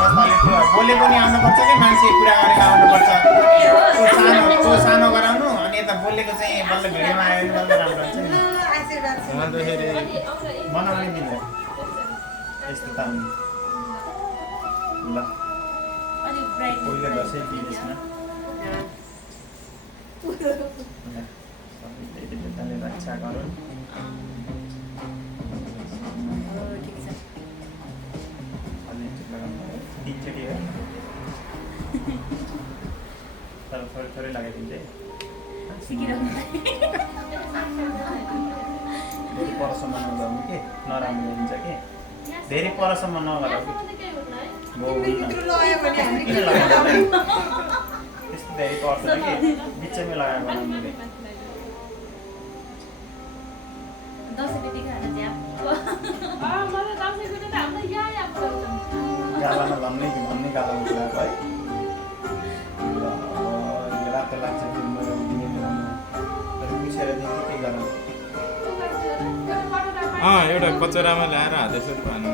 बोले पनि आउनुपर्छ कि मान्छे कुरा गरेर आउनुपर्छ त्यो सानो गराउनु अनि यता बोलेको चाहिँ बल्ल भिडियोमा आयो भने बल्ल राम्रो हुन्छ नि बनाउने दिनु यस्तो त ल कोहीले दसैँ दिनेछन् सबैले रक्षा गरून् तीनचोटि हो तर थोरै लगाइदिन्छ धेरै परसम्म नगर्नु के नराम्रो हुन्छ कि धेरै परसम्म नगर त्यस्तो धेरै पर्दैन कि बिचमै लगाएर बनाउनु गालामा भन्ने गालामा खुलाएको है रातो लाग्छ मिसेर दिने के गरौँ एउटा कचरामा ल्याएर हाल्दैछ पानी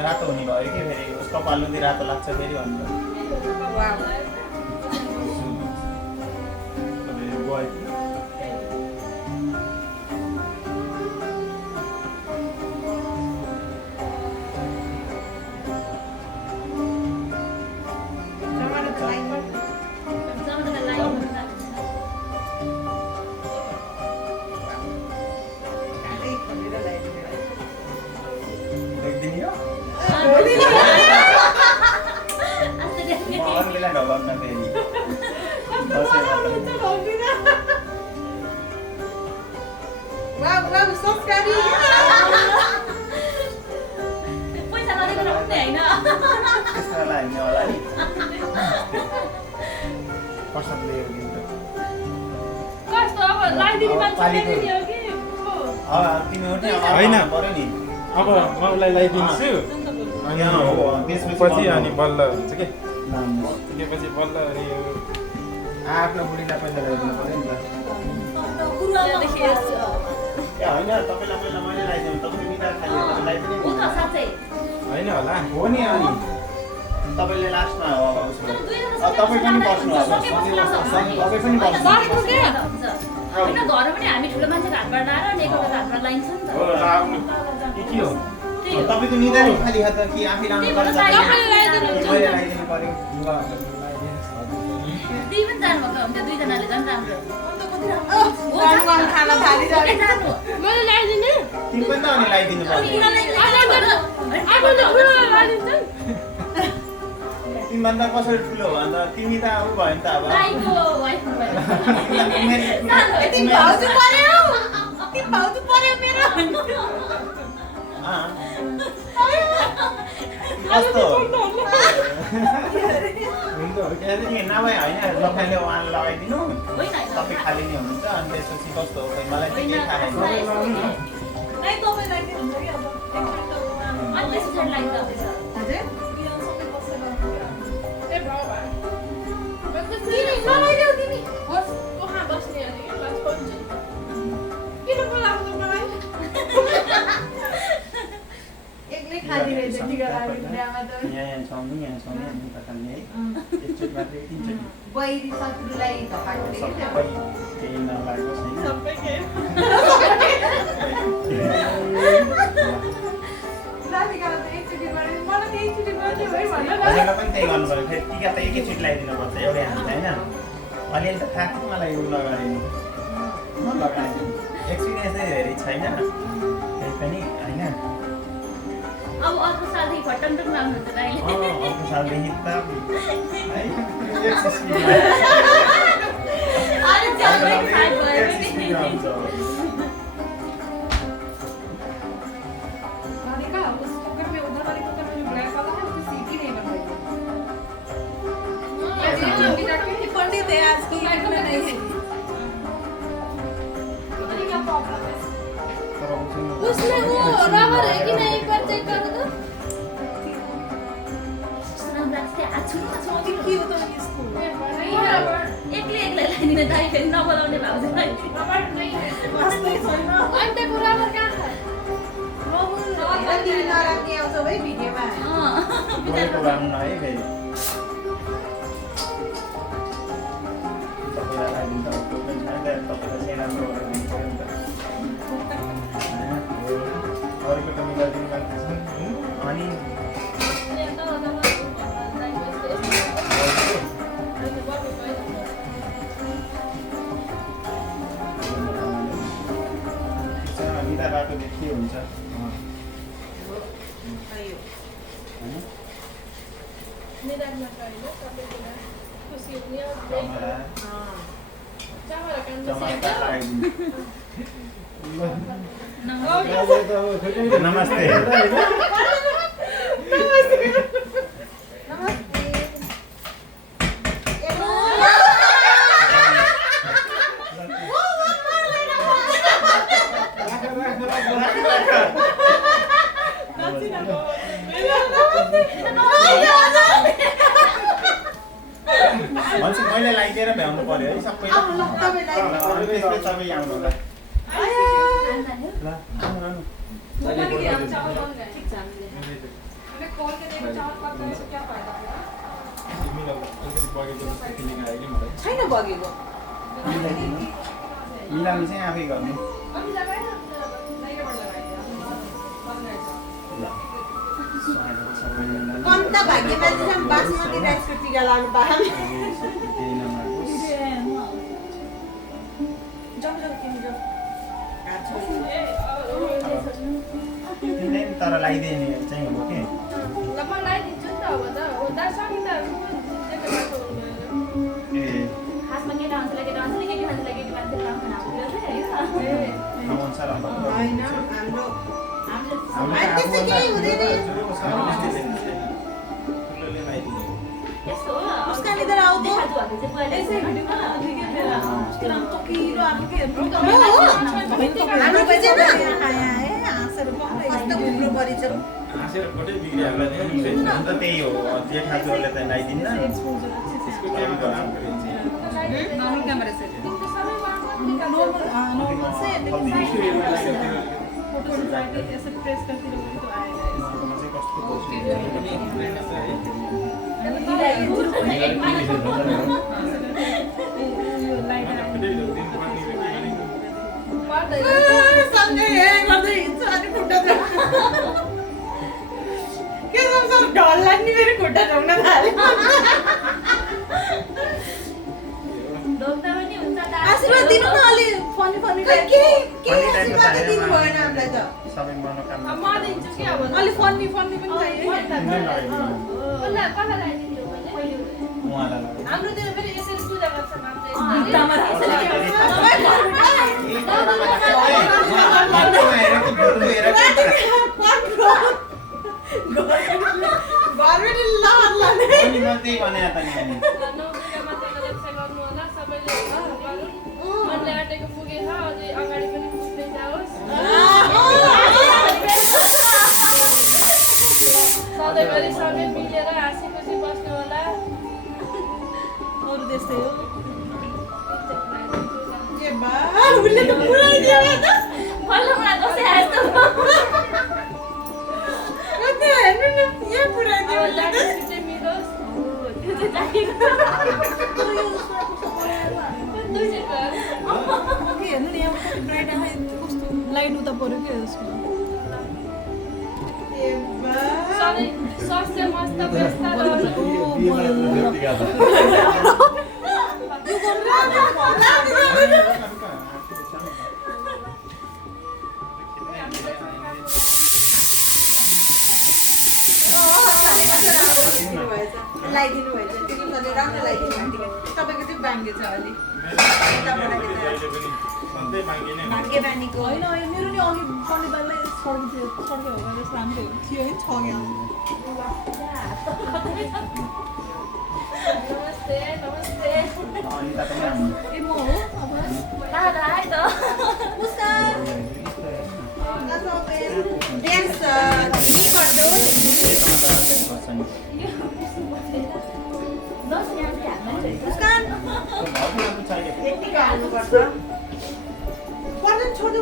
रातो हुने भयो कि फेरि उसको पाल्नु रातो लाग्छ फेरि भन्नु अब म उसलाई लगाइदिन्छु पछि अनि बल्ल हुन्छ कि त्यसपछि बल्ल आफ्नो बुढीलाई पैसा लगाइदिनु पर्यो नि त होइन तपाईँलाई मैले लगाइदिनु तपाईँले मिलाएर खाली होइन होला हो नि अनि तपाईँले लास्टमा हो तपाईँ पनि बस्नु तपाईँ पनि बस्नु होइन घर पनि हामी ठुलो मान्छेको हातबाट लाएर अनि एकवटा हातबाट लाइन्छ नि त के हो तपाईँको निधार खाली हात कि आफै लाउनु पर्छ मैले लगाइदिनु पर्यो त्यही पनि जानुभएको हुन्छ दुईजनाले झन् राम्रो तिमी पनि त अनि लगाइदिनु पर्यो तिमीभन्दा कसरी ठुलो हो अन्त तिमी त उ भयो नि त अब कस्तो नभए होइन तपाईँले उहाँलाई लगाइदिनु तपाईँ खाली नै हुनुहुन्छ अनि त्यसपछि कस्तो हो मलाई चाहिँ केही थाहा पनि त्यही गर्नु पर्यो फेरि टिका त एकैचोटि लगाइदिनु पर्छ एउटै हातले होइन अलिअलि त थाहा थियो मलाई यो लगाइदिनु लगाइदिनु एक्सपिरियन्सै धेरै छैन त्यही पनि होइन अब अर्को सालदेखि फटमटम लाग्नुहुन्छ दाइले अर्को सालदेखि त अरे ज्यादै खाइ भयो पंडित है आज उसमें वो रबर है कि नहीं एक बार चेक कर दो सुनाम राख्थे आछु न छ के हो त यसको एक्लै लाइदिने दाइ फेरि नबोलाउने भएको वास्तै छैन अन्टेको रबर कहाँ छ रबर तिमी नराख्ने आउँछ है भिडियोमा बोलेको राम्रो है फेरि तपाईँलाई लगाइदिन्छ कोही पनि छैन तपाईँलाई चाहिँ राम्रो गरेर दिन्छ नि त अरूको त मिलाइदिनु मान्छे छन् अनि मिला बाटो देखिए हुन्छ नमस्ते भन्छ मैले लगाइदिएर भ्याउनु पर्यो है सबै त्यसपछि तपाईँ आउनु होला छैन बगेको मिलाउनु चाहिँ आफै गर्नु कन्त भाग्यमा चाहिँ बासमती राइसको टिका लानु पाएँ तर लगाइदिने चाहिँ हो कि ए खासमा केटा मान्छेलाई केटा मान्छेले केटी मान्छेलाई केटी मान्छेले राम्रो अनुसार होइन हाम्रो त्यस्तो केही हुँदैन यस्तो हो उसकाले त आउँछ दाजुहरूले चाहिँ पहिले यसै भिडियोमा किनभने तकिलो आफू के हाम्रो बजेन हाँसेर कस्तो घुम्नु परिछ हाँसेर फोटै बिग्रिहाल्ला नि अन्त त्यही हो जेठाजुहरूले त लगाइदिन्न त्यसको केही गर्नु नर्मल क्यामेरा सेट नॉर्मल से फोटो उठाके ऐसे प्रेस करते रहोगे तो आएगा डर लाग्ने मेरो खुट्टा झुक्न थाल्यो डोक्दा पनि हुन्छ त आशीर्वाद दिनु न अलि फनी फनी के आशीर्वाद दिनु भएन हामीलाई त सबै मनोकामना म दिन्छु के अब अलि फनी फनी पनि चाहियो उहाँलाई हाम्रो त्यो फेरि यसरी पूजा गर्छ मान्छे घरबाट लहर लाने अनि म त्यही भने त नि अनि सधैँभरि सबै मिलेर हाँसी खुसी बस्नु होला अरु त्यस्तै हो के बा उले त पुराइदियो त बल्ल मलाई दसैँ आएछ त कति हेर्नु न यहाँ पुराइदियो अब लाडो छिट्टै मिलोस् त्यो चाहिँ चाहिएको हेर्नु नि यहाँ ब्राइड आए कस्तो लाइट उता पर्यो के यसको ए बा सधैँ स्वास्थ्य मस्त व्यस्त रहनु लगाइदिनु भएछ त्यो सधैँ राम्रो लगाइदिनु भयो तपाईँको चाहिँ बाङ्गे छ अलि सधैँ मागिने भाग्य बानीको होइन होइन मेरो नि अघि पण्डितलाई सड्कियो सड्क्यो होला जस्तो राम्रो थियो है छग्यो नमस्ते नमस्ते अनिता पनि आउनु। ए म हो अब दादा आए त मुस्कान ड्यान्स नहीं गर्दो दस यहाँ चाहिँ हाल्नु मुस्कान यतिको हाल्नुपर्छ पर्दैन छोड्दै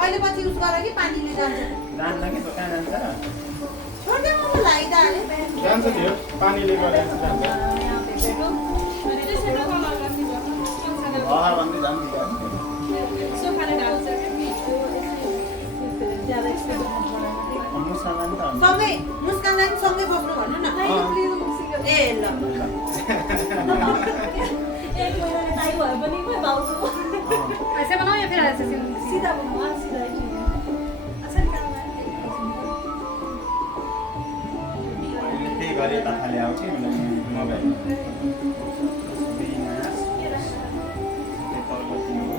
अहिले पछि युज गर कि पानीले जान्छ जान्छ कि त कहाँ जान्छ? छोड्दै म लगाइदिए जान्छ त्यो पानीले गर्दा जान्छ त्यसैले मलाई राति भयो भन्दै जान्छ कि जान्छ। सोफाले ढाल्छ कि ज्यादा एक्सपेक्ट मुस्कान त हुन्छ। सँगै मुस्कानलाई पनि सँगै बस्नु भन्नु न ए ल एक महिनाले ताई भए पनि म भाउजू ऐसे बनाओ या फिर ऐसे सिधा बनाऊ सिधा अच्छा त्यही गरे यता खाली आउँछ कि मोबाइल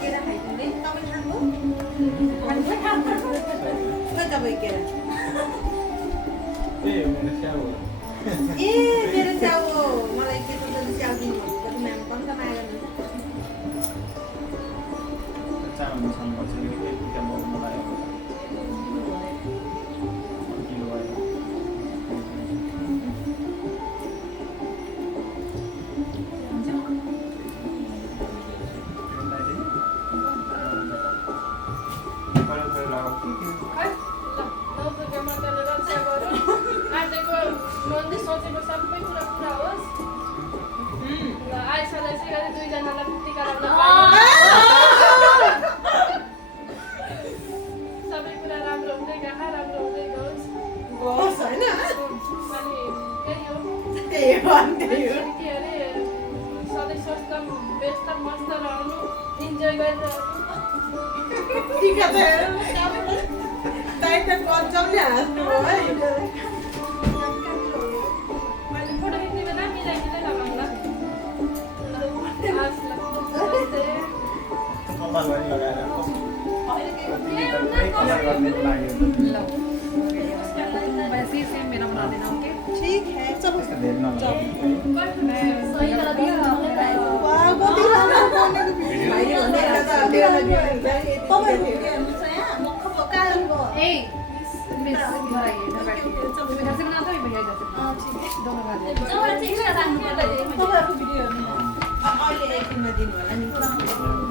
केरा खाइदिने तपाईँ खानु खोइ तपाईँ केरा ए हुने स्याउ हो ए मेरो च्याउ हो मलाई के सोच्दा च्याउ दिनु भन्नु त म्याम कन्त माया गर्नु पर्छ कि के बोल्नु लाग्यो किलो भयो मन्दिर सोचेको सबै कुरा पुरा होस् ल आइसकेर चाहिँ दुईजनालाई टिका लगाउन सबै कुरा राम्रो हुँदै गएको राम्रो हुँदै गयोस् होस् होइन अनि त्यही हो त्यही हो त्यही हो के अरे सधैँ स्वस्थ व्यस्त मस्त रहनु इन्जोय गरिरहनु टिका त दाइ त कन्चौले हाँस्नु हो है मैले फोटो खिच्ने बेला मिलाइदिँदै लगाउँला हस् ल नमस्ते कपालभरि लगाएर कलर गर्नुको लागि वैसे ही सेम मेरा बना देना ओके ठीक है चलो त्यस्तो धेरै नलाग्यो सही वाला दियो वाह कति राम्रो बनेको भिडियो भाइले भन्दै त तपाईहरु भिडियो हेर्नुहुन्छ यहाँ मक्ख पकाएर ए मिस भाइ इधर बैठिए तुम इधर से बनाते हो भैया इधर से ठीक है दोनों खा दे जब चाहिँ एक्स्ट्रा राख्नु पर्दैन तपाईहरुको भिडियो हेर्नु अहिले एकदिनमा दिनु होला नि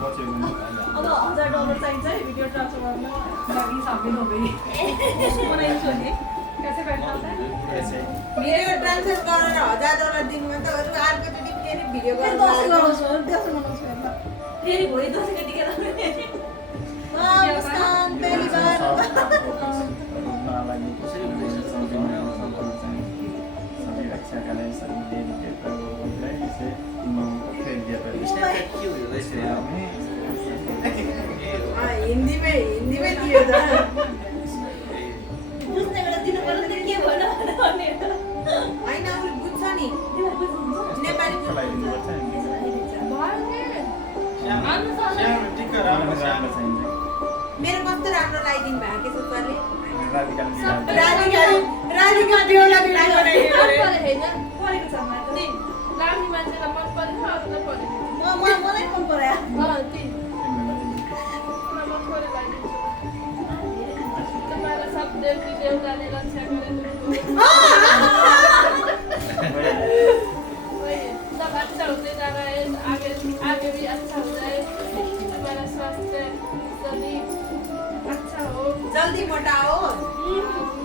बच्यो भने अब $1000 चाहिन्छ है भिडियो ट्रान्सफर गर्न लागि साबित हो गई बनाइन्छु नि कैसे बैठना होता है त्यसै भिडियो ट्रान्सफर गरेर $1000 दिनुमा त अरु अर्कोचोटि फेरि भिडियो गरेर फेरि भोलि दसैँको टिका मुस्कान पहली बार लागि कसरी सबै रक्षाका लागि सबै डेडिकेट गरेर इसे फिर दिया पर हिंदी में दियो त बुझ्ने बेला दिनु पर्छ त के भएन भनेर हैन उले बुझ्छ नि नेपाली लगाइदिनुपर्छ नि स्याउ टिका राम्रो राम्रो चाहिन्छ मेरो कस्तो राम्रो लगाइदिनु भएको के सुपाले राधिका राधिका बेहुला भिडियो बनाइदिनु परेको छ मलाई लामी मान्छेलाई मन परेन अरूलाई परेन मलाई मन पर्यो ती मलाई मन परे लागिदिन्छु तपाईँलाई सब देवती देवताले रक्षा गरेको सब अच्छा होते जा रहा है आगे भी अच्छा हो जाए तुम्हारा स्वास्थ्य सभी अच्छा हो जल्दी मोटाओ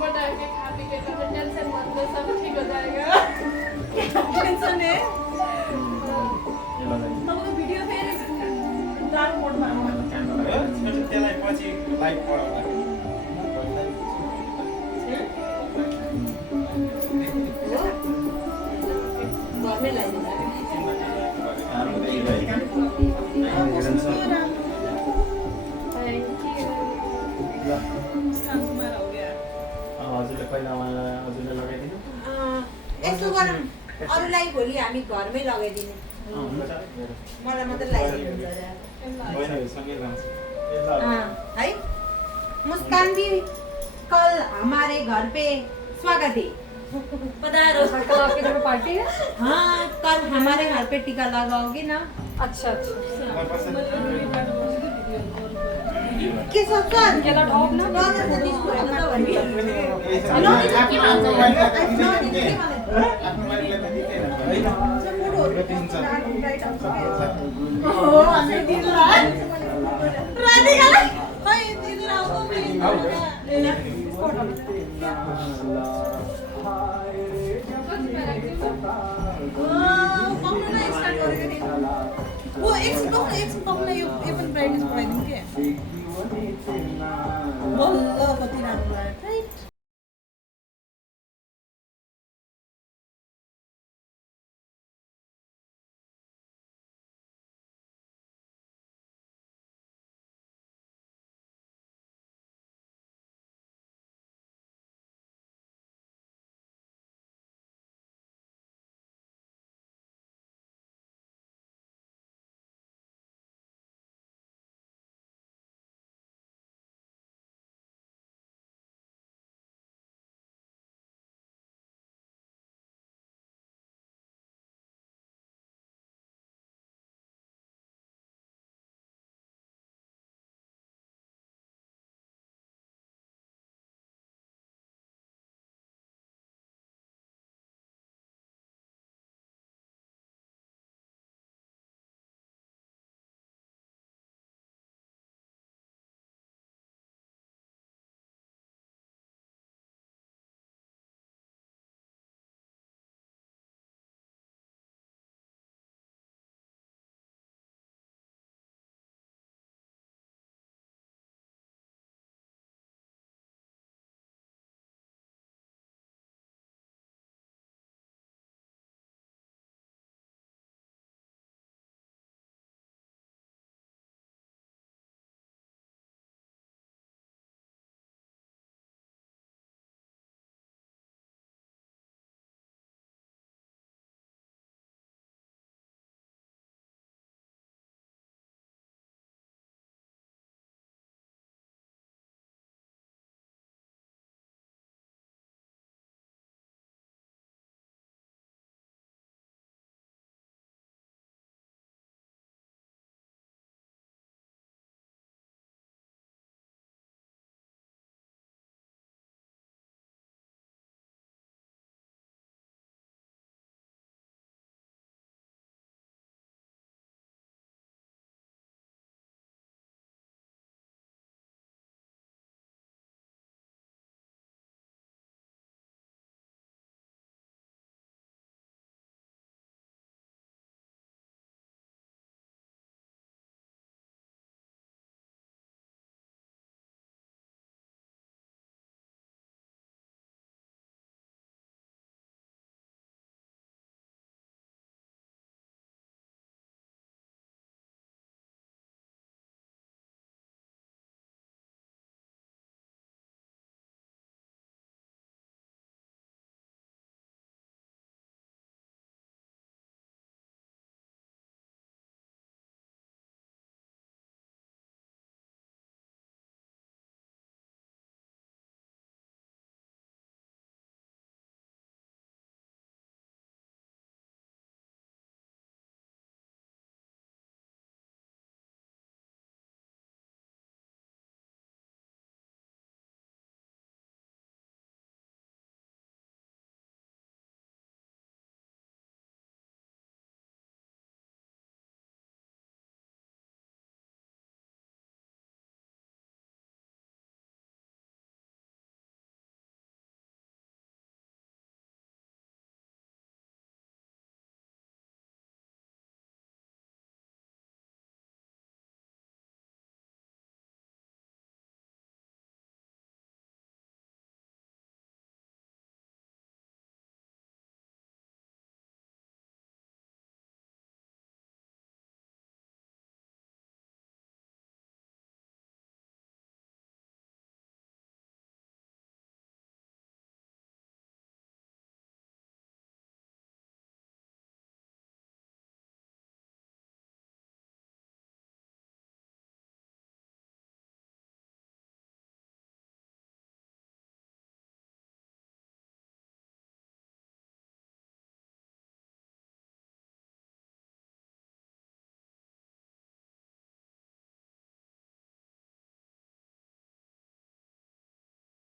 मोटा के खा पी के कभी टेंशन मत लो सब ठीक हो जाएगा टेंशन है तपाईँको भिडियो फेरि डार्क मोडमा त्यसलाई पछि लाइभ पढाउँदा घरमै लगाइदिनु हजुरले पहिला उहाँलाई हजुरले लगाइदिनु यस्तो गरौँ अरूलाई भोलि हामी घरमै लगाइदिने मलाई मात्रै लगाइदिनु सँगै जान्छ है मुस्कान भी कल हमारे घर पे स्वागत है पधारो। कल आपके घर में पार्टी है? हाँ, कल हमारे घर पे टीका लगाओगी ना? अच्छा अच्छा। के सब सर केला ढोब ना? वो एकछिन पाउन यो पनि ब्राइटनेस बढाइदिउँ के बल्ल कति राम्रो लाग्यो